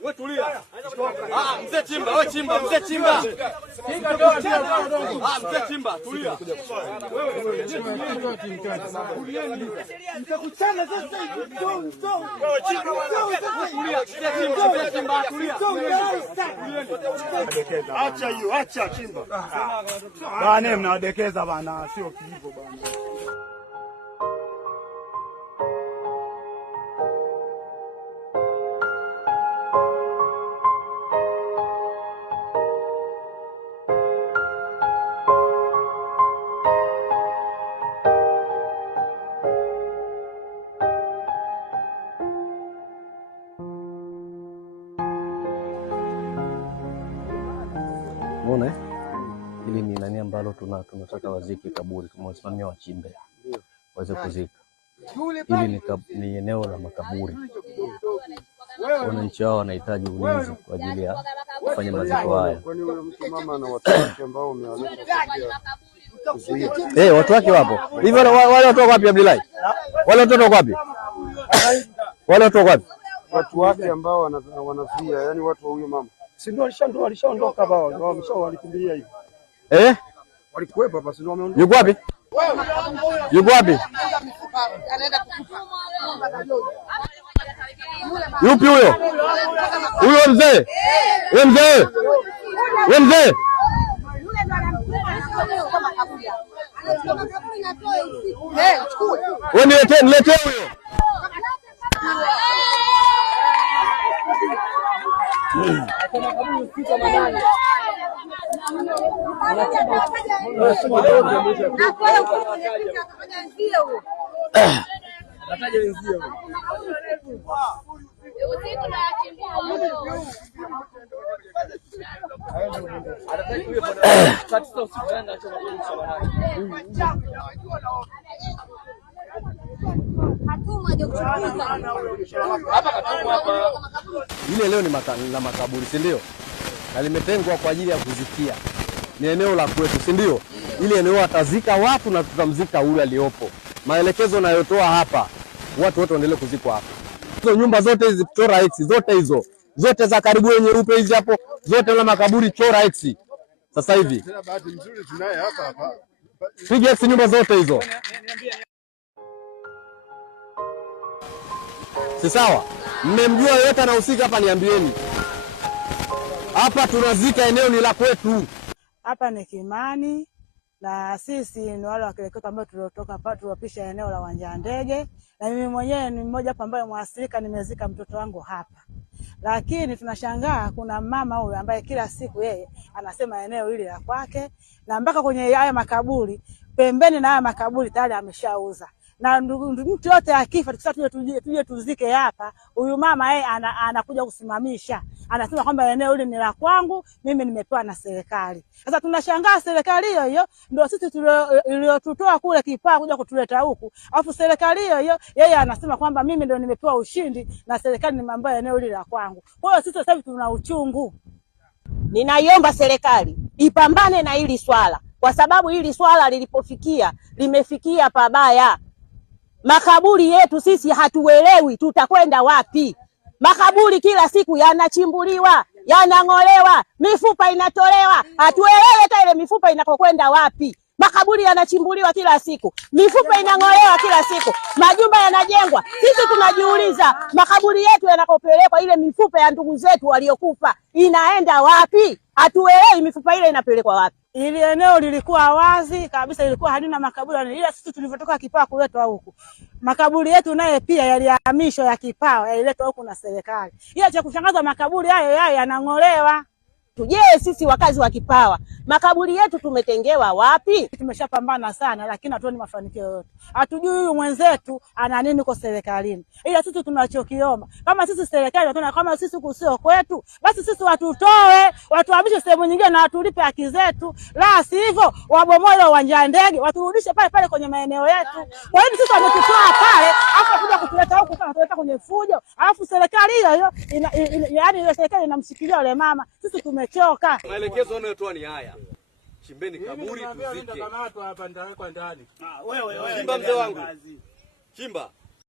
Wewe tulia. Mzee Chimba, wewe Chimba, mzee Chimba. Mzee Chimba, tulia. Nitakuchana sasa hivi. Wewe Chimba, tulia. Mzee Chimba, tulia. Acha hiyo, acha Chimba. Bana mnawadekeza bana, sio hivyo bana. Unaona hili ni nani ambalo tunataka waziki kaburi, tumewasimamia wachimbe waweze kuzika. Hili ni eneo la makaburi. Wananchi wao wanahitaji ulinzi kwa ajili ya kufanya maziko haya. Watu wake wapo. Hivi wale watu wako wapi Abdullahi? Wale watu wako wapi? Wale watu wako wapi? Watu wake ambao wanazuia, yani watu wa huyo mama. Si ndio alishaondoka wao, walikimbilia hivi. Walikuwepo hapa, si ndio wameondoka. Yuko wapi? Yuko wapi? Anaenda kukufa. Yupi huyo? Huyo mzee? Wewe mzee? Wewe mzee? Yule ndo anamtuma kama kaburi. Wewe niletee huyo. Ile leo ni la makaburi, si ndio? Na limetengwa kwa ajili ya kuzikia. Ni eneo la kwetu, si ndio? Ile eneo atazika watu na tutamzika ule aliopo. Maelekezo nayotoa hapa, watu wote waendelee kuzikwa hapa. Hizo nyumba zote hizi chora X, zote hizo. Zote za karibu yenye rupe hizi hapo, zote na makaburi chora X. Sasa hivi. Tena bahati nzuri tunaye hapa. Piga X nyumba zote hizo. Si sawa? Mmemjua yote anahusika hapa, niambieni. Hapa tunazika, eneo ni la kwetu. Hapa ni Kimani na sisi ni wale wakeleketa ambao tuliotoka hapa tuwapisha eneo la uwanja wa ndege, na mimi mwenyewe ni mmoja hapa ambaye mwasilika, nimezika mtoto wangu hapa. Lakini tunashangaa kuna mama huyu ambaye kila siku yeye anasema eneo hili la kwake, na mpaka kwenye haya makaburi, pembeni na haya makaburi tayari ameshauza. Na mtu yote akifa tukisema tuje tuzike hapa, huyu mama yeye anakuja kusimamisha. Anasema kwamba eneo hili ni la kwangu, mimi nimepewa na serikali. Sasa tunashangaa serikali hiyo ndio sisi iliyotutoa kule Kipaa kuja kutuleta huku. Alafu serikali hiyo yeye anasema kwamba mimi ndio nimepewa ushindi na serikali nimeambia eneo hili la kwangu. Kwa hiyo sisi sasa hivi tuna uchungu. Ninaiomba serikali ipambane na hili swala, kwa sababu hili swala limefikia pabaya. Makaburi yetu sisi hatuelewi tutakwenda wapi. Makaburi kila siku yanachimbuliwa, yanang'olewa, mifupa inatolewa. Hatuelewi hata ile mifupa inakokwenda wapi. Makaburi yanachimbuliwa kila siku, mifupa inang'olewa kila siku, majumba yanajengwa. Sisi tunajiuliza makaburi yetu yanakopelekwa, ile mifupa ya ndugu zetu waliokufa inaenda wapi? Hatuelewi mifupa ile inapelekwa wapi. Ili eneo lilikuwa wazi kabisa, ilikuwa halina makaburi, ila sisi tulivyotoka Kipaa kuletwa huku, makaburi yetu naye pia yalihamishwa ya Kipaa yaliletwa huku na serikali. Ila cha kushangaza makaburi hayo yanang'olewa. Je, sisi wakazi wa Kipawa makaburi yetu tumetengewa wapi? Tumeshapambana sana lakini hatuoni mafanikio yoyote. Hatujui huyu mwenzetu ana nini kwa serikalini. Ila sisi tunachokiomba, kama sisi serikali tunaona kama sisi kusio kwetu, basi sisi watutoe, watuhamishe sehemu nyingine na watulipe haki zetu. La sivyo wabomoe uwanja wa ndege, waturudishe pale kwenye maeneo yetu. Kwa hiyo sisi wametutoa pale, afu kuja kutuleta huku kama tuleta kwenye fujo. Alafu serikali hiyo yaani ile serikali inamshikilia yule mama. Sisi tumechoka. Maelekezo unayotoa ni haya. Chimbeni kaburi tuzike. Hapa ndani. Chimba mzee wangu. Chimba.